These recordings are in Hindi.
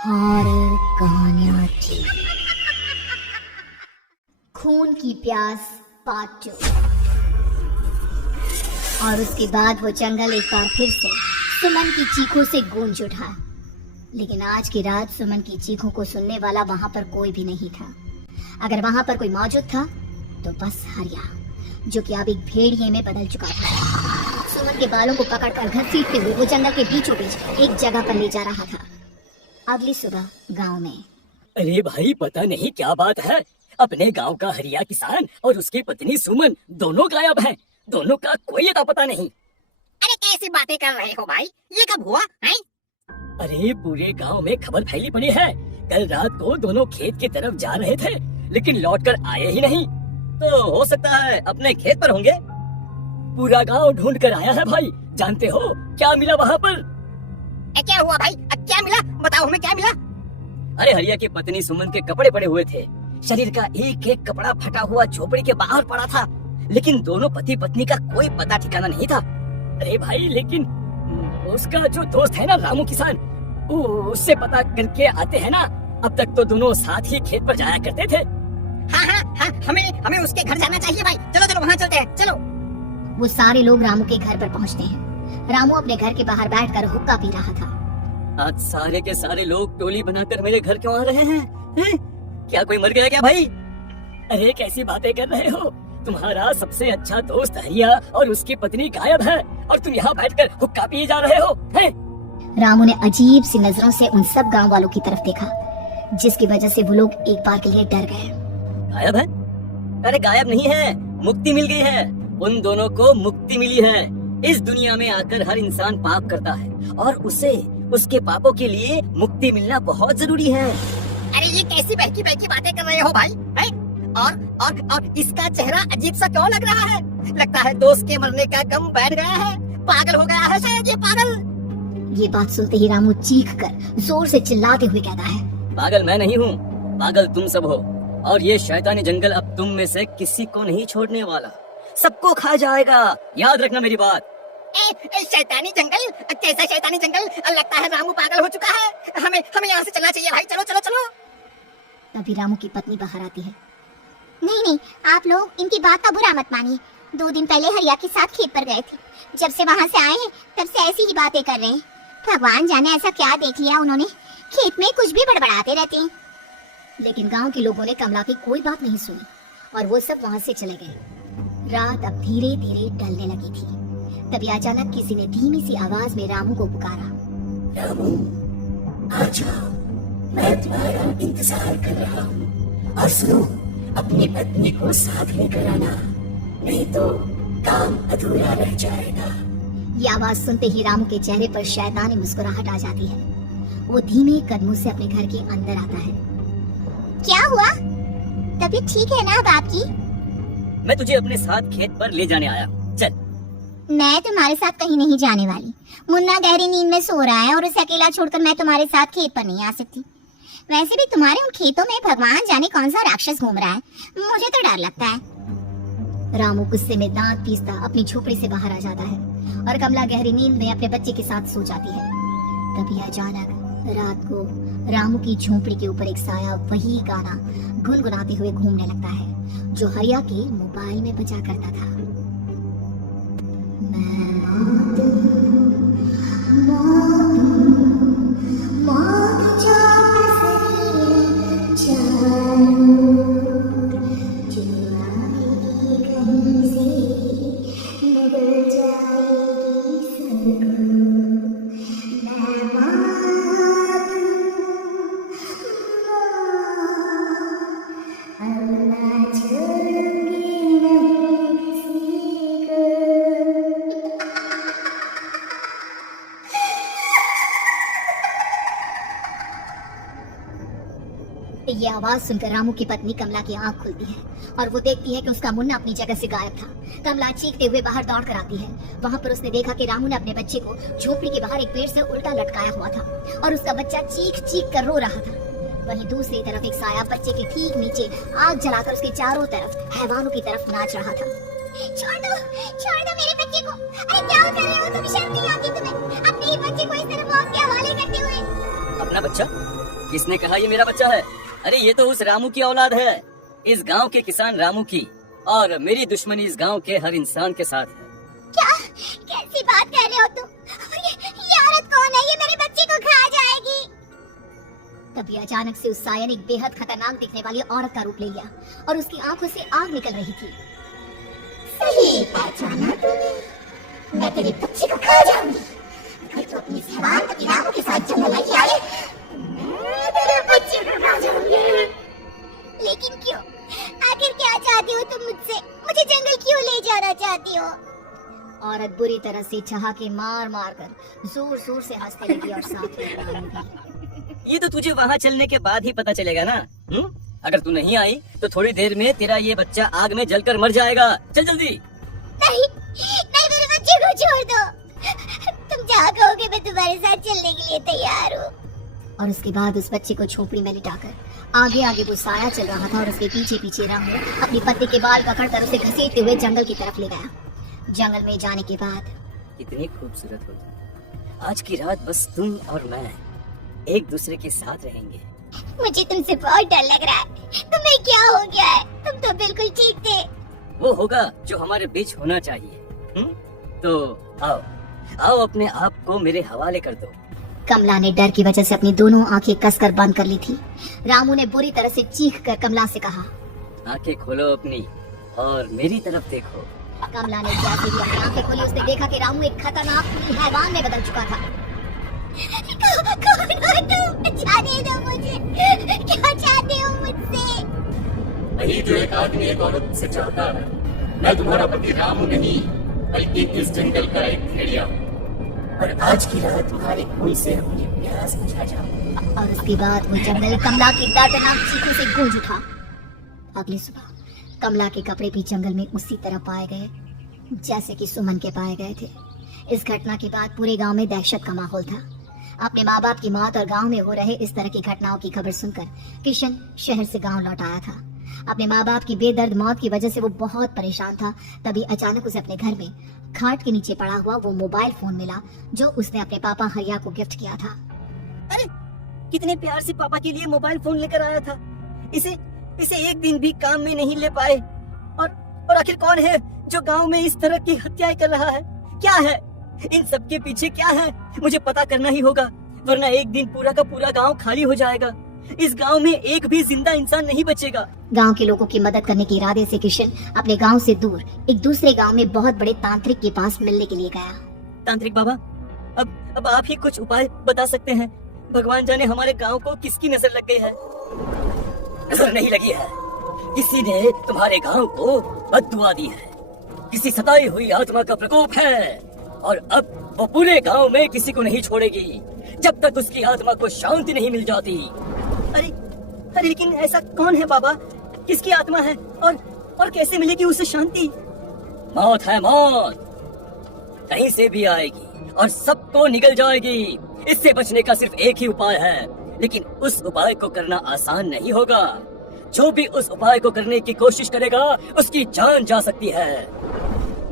हॉरर कहानियां थी। खून की प्यास पार्ट 2। और उसके बाद वो जंगल एक बार फिर से सुमन की चीखों से गूंज उठा। लेकिन आज की रात सुमन की चीखों को सुनने वाला वहां पर कोई भी नहीं था। अगर वहां पर कोई मौजूद था तो बस हरिया, जो कि अब एक भेड़िए में बदल चुका था। सुमन के बालों को पकड़कर घसीटते हुए वो जंगल के बीचों बीच एक जगह पर ले जा रहा था। अगली सुबह गांव में। अरे भाई, पता नहीं क्या बात है, अपने गांव का हरिया किसान और उसकी पत्नी सुमन दोनों गायब हैं। दोनों का कोई अता पता नहीं। अरे कैसी बातें कर रहे हो भाई, ये कब हुआ है? अरे पूरे गांव में खबर फैली पड़ी है। कल रात को दोनों खेत की तरफ जा रहे थे, लेकिन लौटकर आए ही नहीं। तो हो सकता है अपने खेत पर होंगे। पूरा गांव ढूंढ कर आया है भाई। जानते हो क्या मिला वहाँ पर? क्या हुआ भाई? क्या मिला? बताओ हमें, क्या मिला? अरे हरिया की पत्नी सुमन के कपड़े पड़े हुए थे। शरीर का एक एक कपड़ा फटा हुआ झोपड़ी के बाहर पड़ा था, लेकिन दोनों पति पत्नी का कोई पता ठिकाना नहीं था। अरे भाई, लेकिन उसका जो दोस्त है ना रामू किसान, उससे पता करके आते हैं ना। अब तक तो दोनों साथ ही खेत पर जाया करते थे। हाँ, हमें उसके घर जाना चाहिए भाई। चलो वहाँ चलते हैं, चलो। वो सारे लोग रामू के घर पर पहुंचते हैं। रामू अपने घर के बाहर बैठकर हुक्का पी रहा था। आज सारे के सारे लोग टोली बनाकर मेरे घर क्यों आ रहे हैं? क्या कोई मर गया क्या भाई? अरे कैसी बातें कर रहे हो? तुम्हारा सबसे अच्छा दोस्त हरिया और उसकी पत्नी गायब है, और तुम यहाँ बैठकर हुक्का पिए जा रहे हो? रामू ने अजीब सी नजरों से उन सब गांव वालों की तरफ देखा, जिसकी वजह से वो लोग एक बार के लिए डर गए। गायब है? अरे गायब नहीं है, मुक्ति मिल गई है। उन दोनों को मुक्ति मिली है। इस दुनिया में आकर हर इंसान पाप करता है, और उसे उसके पापों के लिए मुक्ति मिलना बहुत जरूरी है। अरे ये कैसी बहकी बहकी बातें कर रहे हो भाई? है? और इसका चेहरा अजीब सा क्यों लग रहा है? लगता है दोस्त के मरने का गम बैठ गया है। पागल हो गया है शायद ये पागल। ये बात सुनते ही रामू चीख कर जोर से चिल्लाते हुए कहता है, पागल मैं नहीं हूँ, पागल तुम सब हो। और ये शैतानी जंगल अब तुम में से किसी को नहीं छोड़ने वाला, सबको खा जाएगा। याद रखना मेरी बात। शैतानी जंगल? कैसा शैतानी जंगल? लगता है रामू पागल हो चुका है। हमें यहाँ से चलना चाहिए भाई। चलो। तभी रामू की पत्नी बाहर आती है। नहीं, आप लोग इनकी बात का बुरा मत मानिए। 2 दिन पहले हरिया के साथ खेत पर गए थे। जब से वहाँ से आए हैं तब से ऐसी ही बातें कर रहे हैं। भगवान जाने ऐसा क्या देख लिया उन्होंने, खेत में कुछ भी बड़बड़ाते रहते हैं। लेकिन गांव के लोगों ने कमला की कोई बात नहीं सुनी, और वो सब वहाँ से चले गए। रात अब धीरे धीरे ढलने लगी थी। तभी अचानक किसी ने धीमी सी आवाज में रामू को पुकारा। रामू, आ जाओ, मैं तुम्हारा इंतजार कर रहा हूँ। और सुनो, अपनी पत्नी को साथ लेकर आना, नहीं तो काम अधूरा रह जाएगा। ये आवाज सुनते ही रामू के चेहरे पर शैतानी मुस्कुराहट आ जाती है। वो धीमे कदमों से अपने घर के अंदर आता है। क्या हुआ? तबीयत ठीक है ना अब आपकी? मैं तुझे अपने साथ खेत पर ले जाने आया। चल। मैं तुम्हारे साथ कहीं नहीं जाने वाली। मुन्ना गहरी नींद में सो रहा है, और उसे अकेला छोड़कर मैं तुम्हारे साथ खेत पर नहीं आ सकती। वैसे भी तुम्हारे उन खेतों में भगवान जाने कौन सा राक्षस घूम रहा है, मुझे तो डर लगता है। रामू गुस्से में दांत पीसता अपनी झोपड़ी से बाहर आ जाता है, और कमला गहरी नींद में अपने बच्चे के साथ सो जाती है। तभी अचानक रात को रामू की झोपड़ी के ऊपर एक साया वही गाना गुनगुनाते हुए घूमने लगता है, जो हरिया के मोबाइल में बजा करता था। ये आवाज सुनकर रामू की पत्नी कमला की आंख खुलती है, और वो देखती है कि उसका मुन्ना अपनी जगह से गायब था। कमला चीखते हुए बाहर दौड़ कर आती है। वहाँ पर उसने देखा कि रामू ने अपने बच्चे को झोपड़ी के बाहर एक पेड़ से उल्टा लटकाया हुआ था, और उसका बच्चा चीख कर रो रहा था। वहीं दूसरी तरफ एक साया बच्चे के ठीक नीचे आग जलाकर उसके चारों तरफ हैवानों की तरफ नाच रहा था। छोड़ दो मेरे बच्चे को। अरे क्या कर रहे हो तुम? शर्म नहीं आती तुम्हें? अपने ही बच्चे को इस तरह मौत के हवाले करते हुए। अपना बच्चा? किसने कहा ये मेरा बच्चा है? अरे ये तो उस रामू की औलाद है, इस गांव के किसान रामू की। और मेरी दुश्मनी इस गांव के हर इंसान के साथ है। क्या कैसी बात कर रहे हो तुम? और ये औरत कौन है? ये मेरे बच्चे को खा जाएगी। तभी अचानक से उस साया ने एक बेहद खतरनाक दिखने वाली औरत का रूप ले लिया और उसकी आंखों से आग निकल रही थी। सही पहचाना तूने। मैं तेरे बच्चे को खा जाऊंगी। अगर तू अपनी जबान पति रामू के साथ जंगल नहीं आए, मैं तेरे बच्चे को खा जाऊंगी। लेकिन क्यों? आखिर क्या चाहती हो तुम मुझसे? मुझे जंगल क्यों ले जाना चाहती हो? औरत बुरी तरह से ठहाके मार मार कर जोर जोर से हंसने लगी और साथ में रामू भी। ये तो तुझे वहाँ चलने के बाद ही पता चलेगा ना। अगर तू नहीं आई तो थोड़ी देर में तेरा ये बच्चा आग में जलकर मर जाएगा। चल जल्दी। नहीं नहीं, मेरे बच्चे को छोड़ दो। तुम जहाँ कहोगे मैं तुम्हारे साथ चलने के लिए तैयार हूँ। और उसके बाद उस बच्चे को झोपड़ी में लिटाकर आगे आगे वो साया चल रहा था और उसके पीछे पीछे रामू अपनी पत्नी के बाल पकड़कर उसे घसीटते हुए जंगल की तरफ ले गया। जंगल में जाने के बाद कितनी खूबसूरत हो तुम। आज की रात बस तुम और मैं एक दूसरे के साथ रहेंगे। मुझे तुमसे बहुत डर लग रहा है। तुम्हें क्या हो गया है? तुम तो बिल्कुल ठीक थे। वो होगा जो हमारे बीच होना चाहिए। तो आओ आओ अपने आप को मेरे हवाले कर दो। कमला ने डर की वजह से अपनी दोनों आंखें कसकर बंद कर ली थी। रामू ने बुरी तरह से चीख कर कमला से कहा, आंखें खोलो अपनी और मेरी तरफ देखो। कमला ने जैसे ही अपनी आंखें खोली उसने देखा कि रामू एक खतरनाक हैवान में बदल चुका था। कौन हो तुम? जाने दो मुझे। क्या चाहते हो मुझसे? वही जो एक आदमी एक औरत से चाहता है। मैं तुम्हारा पति रामू नहीं, बल्कि इस जंगल का एक भेड़िया हूँ। और आज की रात तुम्हारे खून से अपनी प्यास बुझा जाऊं। और उसके बाद वो जंगल कमला की दर्दनाक चीखों से गूंज उठा। अगली सुबह कमला के कपड़े भी जंगल में उसी तरह पाए गए जैसे कि सुमन के पाए गए थे। इस घटना के बाद पूरे गांव में दहशत का माहौल था। अपने माँ बाप की मौत और गांव में हो रहे इस तरह की घटनाओं की खबर सुनकर किशन शहर से गांव लौट आया था। अपने माँ बाप की बेदर्द मौत की वजह से वो बहुत परेशान था। तभी अचानक उसे अपने घर में खाट के नीचे पड़ा हुआ वो मोबाइल फोन मिला जो उसने अपने पापा हरिया को गिफ्ट किया था। अरे कितने प्यार से पापा के लिए मोबाइल फोन लेकर आया था। इसे एक दिन भी काम में नहीं ले पाए। और आखिर कौन है जो गांव में इस तरह की हत्याएं कर रहा है? क्या है इन सब के पीछे? क्या है? मुझे पता करना ही होगा, वरना एक दिन पूरा का पूरा गांव खाली हो जाएगा। इस गांव में एक भी जिंदा इंसान नहीं बचेगा। गांव के लोगों की मदद करने के इरादे से किशन अपने गांव से दूर एक दूसरे गांव में बहुत बड़े तांत्रिक के पास मिलने के लिए गया। तांत्रिक बाबा, अब आप ही कुछ उपाय बता सकते हैं। भगवान जाने हमारे गांव को किसकी नजर लग गई है। नजर नहीं लगी है, किसी ने तुम्हारे गांव को बद्दुआ दी है। किसी सताई हुई आत्मा का प्रकोप है और अब वो पूरे गांव में किसी को नहीं छोड़ेगी जब तक उसकी आत्मा को शांति नहीं मिल जाती। अरे लेकिन ऐसा कौन है बाबा? किसकी आत्मा है और कैसे मिलेगी उसे शांति? मौत है, मौत कहीं से भी आएगी और सबको निगल जाएगी। इससे बचने का सिर्फ एक ही उपाय है, लेकिन उस उपाय को करना आसान नहीं होगा। जो भी उस उपाय को करने की कोशिश करेगा उसकी जान जा सकती है।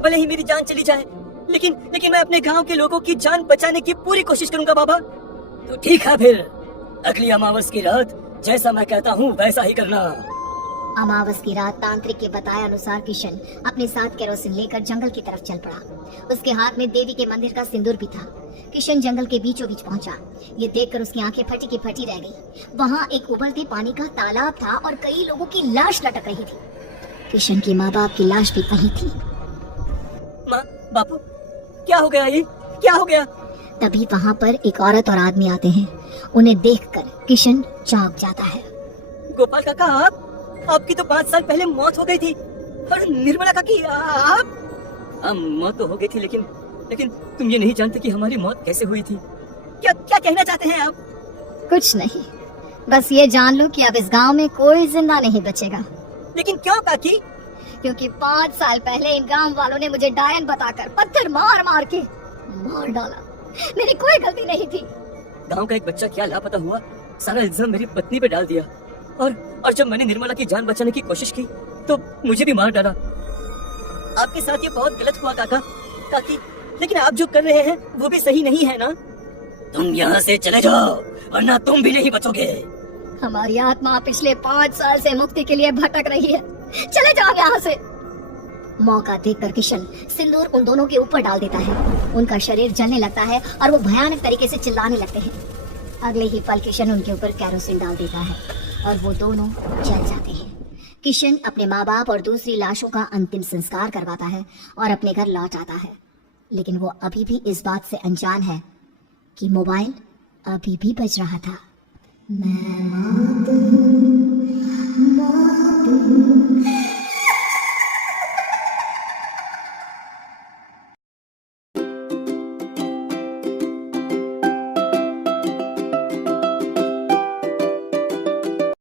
भले ही मेरी जान चली जाए, लेकिन मैं अपने गांव के लोगों की जान बचाने की पूरी कोशिश करूंगा बाबा। तो ठीक है, फिर अगली अमावस की रात जैसा मैं कहता हूँ वैसा ही करना। अमावस की रात तांत्रिक के बताए अनुसार किशन अपने साथ केरोसिन लेकर जंगल की तरफ चल पड़ा। उसके हाथ में देवी के मंदिर का सिंदूर भी था। किशन जंगल के बीचों बीच पहुंचा। ये देखकर उसकी आंखें फटी की फटी रह गई। वहाँ एक उबलते पानी का तालाब था और कई लोगों की लाश लटक रही थी। किशन के माँ बाप की लाश भी वहीं थी। माँ, बापू, क्या हो गया? ये क्या हो गया? तभी वहाँ पर एक औरत और आदमी आते हैं। उन्हें देखकर किशन चौंक जाता है। गोपाल काका, आपकी तो 5 साल पहले मौत हो गई थी। और निर्मला काकी, आप? मौत तो हो गई थी, लेकिन तुम ये नहीं जानते कि हमारी मौत कैसे हुई थी। क्या कहना चाहते हैं आप? कुछ नहीं, बस ये जान लो कि अब इस गांव में कोई जिंदा नहीं बचेगा। लेकिन क्यों काकी? क्योंकि 5 साल पहले इन गांव वालों ने मुझे डायन बताकर पत्थर मार मार के मार डाला। मेरी कोई गलती नहीं थी। गांव का एक बच्चा क्या लापता हुआ, सारा इल्जाम मेरी पत्नी पे डाल दिया। और जब मैंने निर्मला की जान बचाने की कोशिश की तो मुझे भी मार डाला। आपके साथ ये बहुत गलत हुआ काकी, लेकिन आप जो कर रहे हैं वो भी सही नहीं है ना। तुम यहाँ से चले जाओ वरना तुम भी नहीं बचोगे। हमारी आत्मा पिछले 5 साल से मुक्ति के लिए भटक रही है, चले जाओ यहाँ से। मौका देखकर किशन सिंदूर उन दोनों के ऊपर डाल देता है। उनका शरीर जलने लगता है और वो भयानक तरीके से चिल्लाने लगते हैं। अगले ही पल किशन उनके ऊपर कैरोसिन डाल देता है और वो दोनों जल जाते हैं। किशन अपने माँ बाप और दूसरी लाशों का अंतिम संस्कार करवाता है और अपने घर लौट आता है, लेकिन वो अभी भी इस बात से अनजान है कि मोबाइल अभी भी बज रहा था। मैं